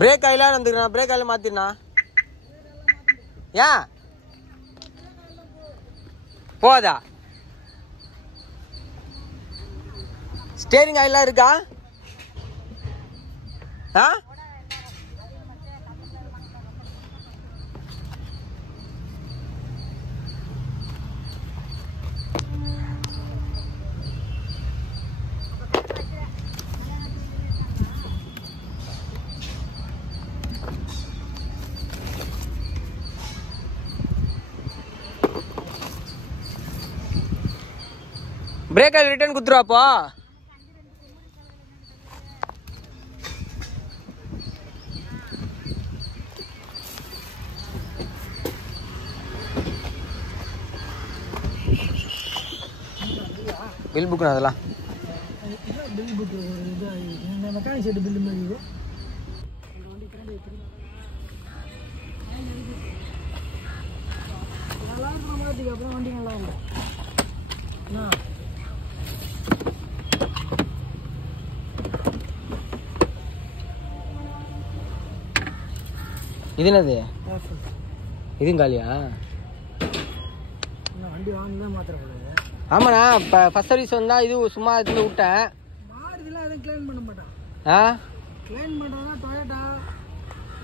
Break ஆயிலாம் வந்துருக்கா, break ஆயில மாத்திருண்ணா. ஏன் போதா? ஸ்டேரிங் ஆயிலாம் இருக்கா? பிரேக் ஆயில் ரிட்டர்ன் குத்துருவாப்போ. பில் புக் அதெல்லாம் பில் புக் இந்த மெக்கானிக் செட் பில் மாதிரி இது. நல்லா இருக்கிற மாதிரி அப்புறம் வண்டி நல்லா இருக்கும். இது என்னது? இதுவும் காலியா? வண்டி வாங்கினா மாத்திரம். ஆமாண்ணா, இப்போ ஃபஸ்ட் சர்வீஸ் வந்தால் இது சும்மா இதில் விட்டேன். மாறுதில் எதுவும் கிளைம் பண்ண மாட்டான். கிளைம் பண்ணுறதுனா டொயோட்டா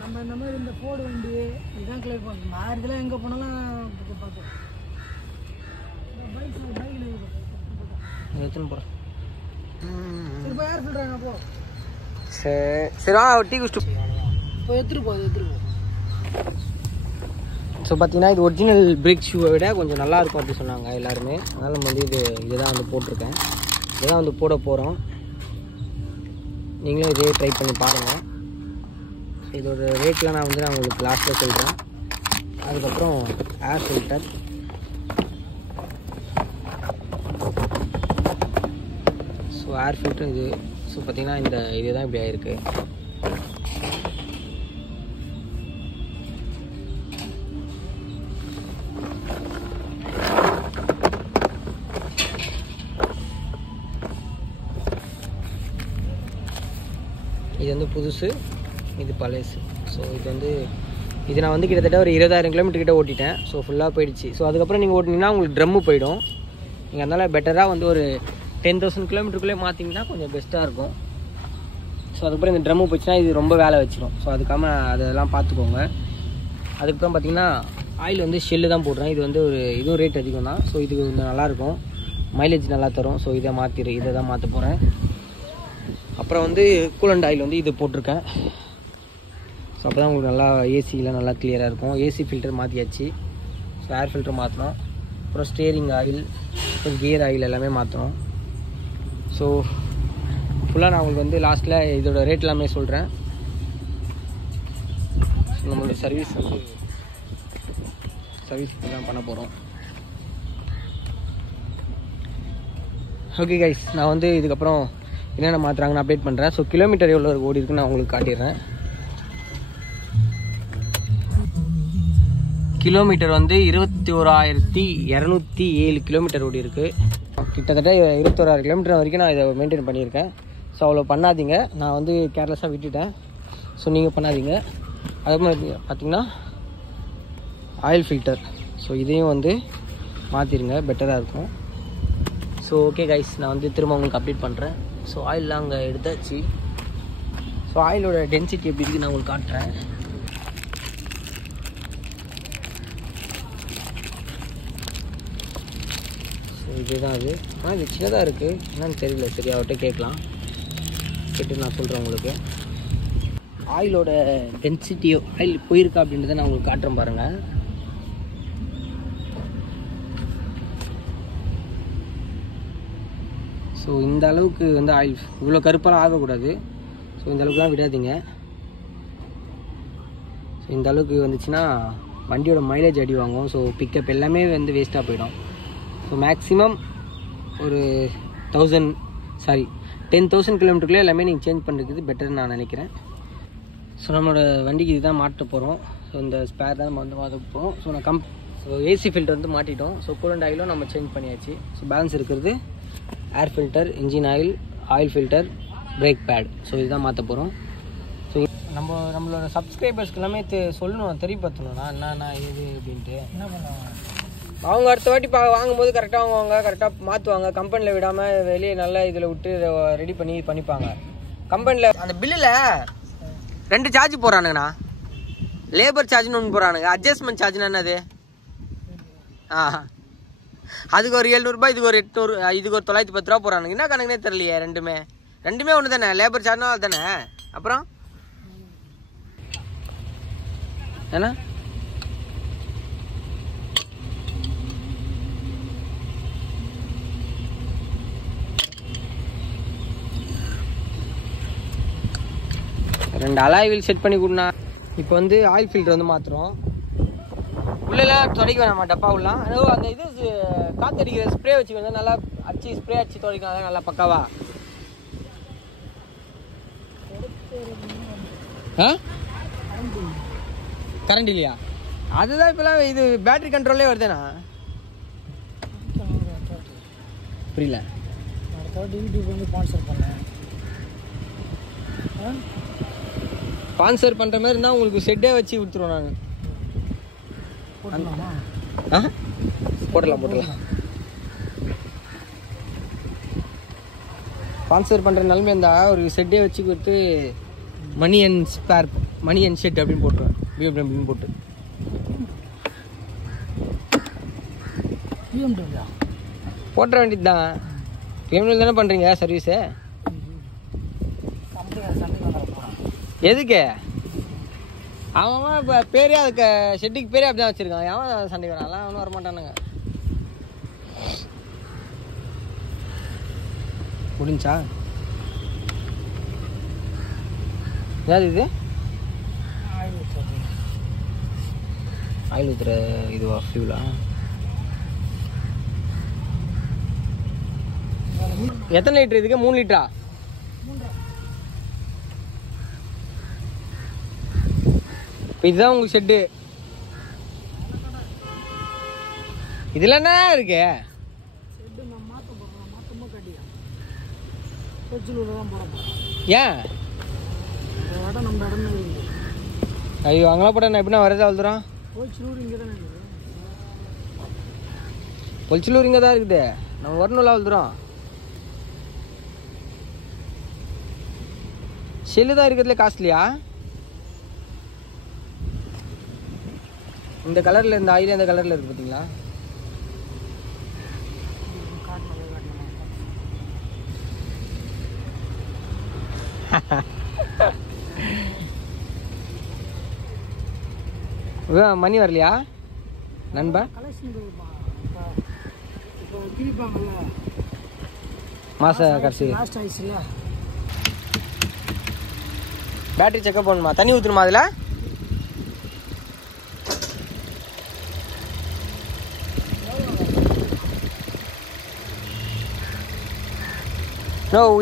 நம்ம இந்த மாதிரி இந்த ஃபோர்டு வண்டி இதுதான் கிளைம் பண்ணணும். மாறுதில் எங்கே போனாலும் பார்த்தோம். எத்தனை போகிறேன்? சரி இப்போ யார் சொல்கிறாங்க? அப்போ சரி சரி வா டீ குடிச்சிட்டு இப்போ எடுத்துகிட்டு போ. ஸோ பார்த்தீங்கன்னா இது ஒரிஜினல் பிரேக் ஷூவை விட கொஞ்சம் நல்லாயிருக்கும் அப்படி சொன்னாங்க எல்லாருமே. அதனால் நம்ம வந்து இதுதான் வந்து போட்டிருக்கேன். இதுதான் வந்து போட போகிறோம். நீங்களும் இதே ட்ரை பண்ணி பாருங்கள். ஸோ இதோட ரேட்லாம் நான் உங்களுக்கு லாஸ்ட்டில் சொல்கிறேன். அதுக்கப்புறம் air filter. So air filter இது. ஸோ பார்த்தீங்கன்னா இந்த இதுதான் இப்படி ஆகிருக்கு. இது வந்து புதுசு, இது பழசு. ஸோ இது நான் வந்து கிட்டத்தட்ட ஒரு 20,000 கிலோமீட்டர் கிட்ட ஓட்டிட்டேன். ஸோ ஃபுல்லாக போயிடுச்சு. ஸோ அதுக்கப்புறம் நீங்கள் ஓட்டினீங்கன்னா உங்களுக்கு ட்ரம்மு போயிடும். நீங்கள் அதனால் பெட்டராக வந்து ஒரு 10,000 கிலோமீட்டருக்குள்ளே மாற்றிங்கன்னா கொஞ்சம் பெஸ்ட்டாக இருக்கும். ஸோ அதுக்கப்புறம் இந்த ட்ரம்மு போச்சுன்னா இது ரொம்ப வேலை வச்சிடும். ஸோ அதுக்காக அதெல்லாம் பார்த்துக்கோங்க. அதுக்கப்புறம் பார்த்திங்கன்னா ஆயில் வந்து ஷெல்லு தான் போடுறேன். இது வந்து இதுவும் ரேட் அதிகம் தான். ஸோ இது கொஞ்சம் நல்லாயிருக்கும், மைலேஜ் நல்லா தரும். ஸோ இதை தான் மாற்ற போகிறேன். அப்புறம் வந்து கூலண்ட் ஆயில் வந்து இது போட்டிருக்கேன். ஸோ அப்போ தான் உங்களுக்கு நல்லா ஏசிலாம் நல்லா கிளியராக இருக்கும். ஏசி ஃபில்டர் மாற்றியாச்சு. ஸோ ஏர் ஃபில்டர் மாற்றணும். அப்புறம் ஸ்டேரிங் ஆயில், கியர் ஆயில் எல்லாமே மாற்றணும். ஸோ ஃபுல்லாக நான் உங்களுக்கு வந்து லாஸ்ட்டில் இதோட ரேட் எல்லாமே சொல்கிறேன். நம்மளோட சர்வீஸ் தான் பண்ண போகிறோம். ஓகே கைஸ், நான் வந்து இதுக்கப்புறம் என்னென்ன மாற்றுறாங்கன்னு அப்டேட் பண்ணுறேன். ஸோ கிலோமீட்டர் எவ்வளோ ஓடி இருக்குன்னு நான் உங்களுக்கு காட்டிடுறேன். கிலோமீட்டர் வந்து 21,207 கிலோமீட்டர் ஓடி இருக்குது. கிட்டத்தட்ட 21,000 கிலோமீட்டர் வரைக்கும் நான் இதை மெயின்டைன் பண்ணியிருக்கேன். ஸோ அவ்வளோ பண்ணாதீங்க, நான் வந்து கேர்லெஸ்ஸாக விட்டுட்டேன். ஸோ நீங்கள் பண்ணாதீங்க. அதே மாதிரி பார்த்திங்கன்னா ஆயில் ஃபில்டர், ஸோ இதையும் வந்து மாற்றிடுங்க, பெட்டராக இருக்கும். ஸோ ஓகே கைஸ், நான் வந்து திரும்ப உங்களுக்கு அப்டேட் பண்ணுறேன். ஸோ ஆயிலெலாம் அங்கே எடுத்தாச்சு. ஸோ ஆயிலோட டென்சிட்டி எப்படி இருக்குது நான் உங்களுக்கு காட்டுறேன். ஸோ இதுதான் அது. ஆனால் இது சின்னதாக இருக்குது, என்னன்னு தெரியல. சரி அவர்கிட்ட கேட்கலாம், கேட்டு நான் சொல்கிறேன் உங்களுக்கு. ஆயிலோட டென்சிட்டியோ ஆயில் போயிருக்கா அப்படின்றத நான் உங்களுக்கு காட்டுறேன் பாருங்கள். ஸோ இந்த அளவுக்கு வந்து ஆயில் இவ்வளோ கருப்பெல்லாம் ஆகக்கூடாது. ஸோ இந்த அளவுக்கு தான் விடாதீங்க. ஸோ இந்த அளவுக்கு வந்துச்சுன்னா வண்டியோட மைலேஜ் அடி வாங்கும். ஸோ பிக்கப் எல்லாமே வந்து வேஸ்ட்டாக போயிடும். ஸோ மேக்ஸிமம் ஒரு 10,000 கிலோமீட்டருக்குள்ளே எல்லாமே நீங்கள் சேஞ்ச் பண்ணுறது பெட்டர்னு நான் நினைக்கிறேன். ஸோ நம்மளோட வண்டிக்கு இதுதான் மாட்ட போகிறோம். ஸோ இந்த ஸ்பேர் தான் நம்ம வந்து மாற்ற போகிறோம். ஸோ ஸோ ஏசி ஃபில்டர் வந்து மாட்டிட்டோம். ஸோ கூலண்ட் ஆயிலும் நம்ம சேஞ்ச் பண்ணியாச்சு. ஸோ பேலன்ஸ் இருக்கிறது air filter, engine oil, oil filter, break bad. So இதுதான் மாற்ற போகிறோம். ஸோ நம்ம நம்மளோட சப்ஸ்கிரைபர்ஸ்க்கு எல்லாமே சொல்லணும், தெரியப்படுத்தணும்ண்ணா என்னண்ணா இது அப்படின்ட்டு. என்ன பண்ணுவாங்க அவங்க அடுத்த வாட்டி வாங்கும்போது கரெக்டாக வாங்குவாங்க, கரெக்டாக மாற்றுவாங்க. கம்பெனியில் விடாமல் வெளியே நல்லா இதில் விட்டு ரெடி பண்ணிப்பாங்க. கம்பெனியில் அந்த பில்லில் 2 சார்ஜ் போகிறானுங்கண்ணா. லேபர் சார்ஜ்னு ஒன்று போகிறானுங்க. அட்ஜஸ்ட்மெண்ட் சார்ஜ்னு என்னது? அதுக்கு ஒரு 700 இதுக்கு ஒரு 800, இதுக்கு ஒரு 910 ரூபா போகிறானுங்க. என்ன கணக்குனே தெரியலையே. ரெண்டுமே ஒன்று தானே. லேபர் சார்ஜ்னா அது தானே. அப்புறம் ஏன்னா ரெண்டு அலாய் வீல் செட் பண்ணி கொடுண்ணா. இப்போ வந்து ஆயில் ஃபில்டர் வந்து மாற்றுறோம். உள்ளெல்லாம் துடைக்க வேணாமா டப்பா உள்ளலாம். அந்த இது காற்றடிக்கிற ஸ்ப்ரே வச்சு வந்து நல்லா ஸ்ப்ரே அடிச்சு துடைக்கலாம் நல்லா பக்காவா. கரண்ட் இல்லையா? அதுதான் இப்போலாம் இது பேட்டரி கண்ட்ரோல்லே வருதுண்ணா. புரியல. யூடியூப் வந்து ஸ்பான்சர் பண்ணுற மாதிரி இருந்தால் உங்களுக்கு செட்டே வச்சு கொடுத்துருவோம் நான். போடலாம். ஸ்பான்சர் பண்ணுற நிலைமை இருந்தால் ஒரு செட்டே வச்சு கொடுத்து மணி அண்ட் ஷெட் அப்படின்னு போட்டுருவேன். BMW போட்டு போட்டுற வேண்டியது தான். BMW தானே பண்ணுறீங்க சர்வீஸு. எதுக்கு? அவன் இப்போ பேரே அதுக்கு ஷெட்டுக்கு பேரே அப்படி தான் வச்சுருக்கான். அவன் சண்டைக்கு வரான்லாம் அவனும் வரமாட்டானுங்க. முடிஞ்சா ஏதாவது இது ஆயில் ஊற்றுற இதுவா ஃபியூலா? எத்தனை லிட்டர் இதுக்கு? 3 லிட்டரா? இதுதான் உங்களுக்கு ஷெட்டு. இதுல என்ன இருக்கு? ஏன் ஐயோ அங்கெல்லாம் போட்டா எப்படின்னா வரதா அழுதுறான். பொலிச்சலூர் இங்கே தான் இருக்குது. நம்ம வரணும்ல அழுதுறோம். செல்லு தான் இருக்கிறதுல காஸ்ட்லியா? இந்த கலரில் இந்த ஆயில் இந்த கலரில் இருக்குது பார்த்தீங்களா? மணி வரலையா நண்பா? மாச கடைசி பேட்டரி செக்அப் பண்ணுமா? தண்ணி ஊற்றுமா அதில்?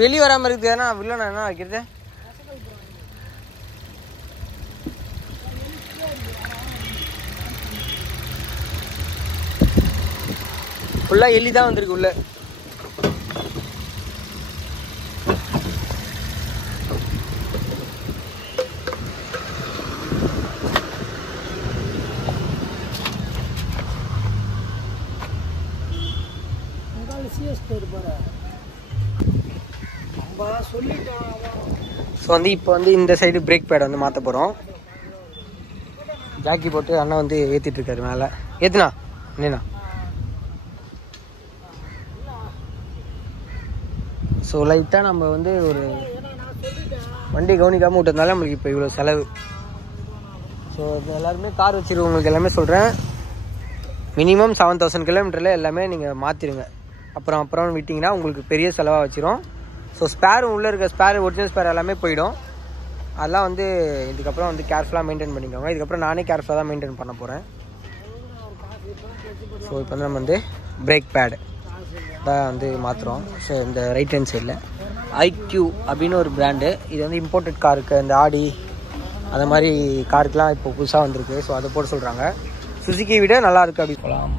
எலி வராமல் இருக்குது. ஏன்னா வில்லனா என்ன வைக்கிறது? ஃபுல்லாக எலி தான் வந்திருக்கு உள்ள. ஸோ வந்து இப்போ வந்து இந்த சைடு பிரேக் பேட் வந்து மாற்ற போகிறோம். ஜாக்கி போட்டு அண்ணா வந்து ஏற்றிட்டு இருக்காரு மேலே. ஏற்றுனா என்னண்ணா? ஸோ லைட்டாக நம்ம வந்து ஒரு வண்டி கவனிக்காமல் விட்டதுனால நம்மளுக்கு இப்போ இவ்வளோ செலவு. ஸோ இப்போ எல்லாருமே கார் வச்சுருக்கவங்களுக்கு எல்லாமே சொல்கிறேன், மினிமம் 7000 கிலோமீட்டரில் எல்லாமே நீங்கள் மாற்றிடுங்க. அப்புறம் விட்டிங்கன்னா உங்களுக்கு பெரிய செலவாக வச்சிரும். ஸோ ஸ்பேர் உள்ளே இருக்க ஸ்பேர் ஒரிஜினல் ஸ்பேர் எல்லாமே போயிடும். அதெல்லாம் வந்து இதுக்கப்புறம் வந்து கேர்ஃபுல்லாக மெயின்டைன் பண்ணிக்கோங்க. இதுக்கப்புறம் நானே கேர்ஃபுல்லாக தான் மெயின்டைன் பண்ண போகிறேன். ஸோ இப்போ வந்து நம்ம வந்து பிரேக் பேடு தான் வந்து மாற்றுறோம். ஸோ இந்த ரைட் ஹேண்ட் சைடில் IQ அப்படின்னு ஒரு பிராண்டு. இது வந்து இம்போர்ட்டட் காருக்கு, இந்த ஆடி அந்த மாதிரி காருக்கெலாம் இப்போ புதுசாக வந்திருக்கு. ஸோ அதை போட சொல்கிறாங்க. சுசுக்கி விட நல்லா இருக்குது அப்படி போகலாம்.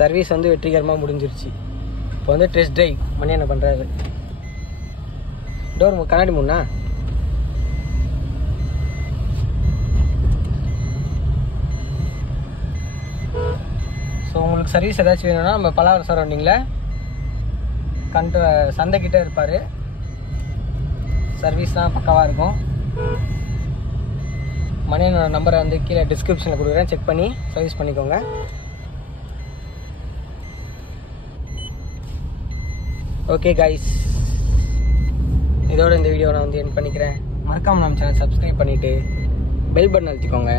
சர்வீஸ் வந்து வெற்றிகரமாக முடிஞ்சிருச்சு. இப்போ வந்து டெஸ்ட் ட்ரைவ் மணி என்ன பண்ணுறாரு. டோர் கண்ணாடி முன்னா ஸோ உங்களுக்கு சர்வீஸ் ஏதாச்சும் வேணும்னா நம்ம பல்லாவரம் சரௌண்டிங்கில் சந்தைக்கிட்ட இருப்பார். சர்வீஸ்லாம் பக்காவாக இருக்கும். மணியனோட நம்பரை வந்து கீழே டிஸ்கிரிப்ஷனில் கொடுக்குறேன், செக் பண்ணி சர்வீஸ் பண்ணிக்கோங்க. ஓகே கைஸ், இதோட இந்த வீடியோ நான் வந்து எண்ட் பண்ணிக்கிறேன். மறக்காமல் நம்ம சேனல் சப்ஸ்கிரைப் பண்ணிவிட்டு பெல் பட்டன் அழுத்திக்கோங்க.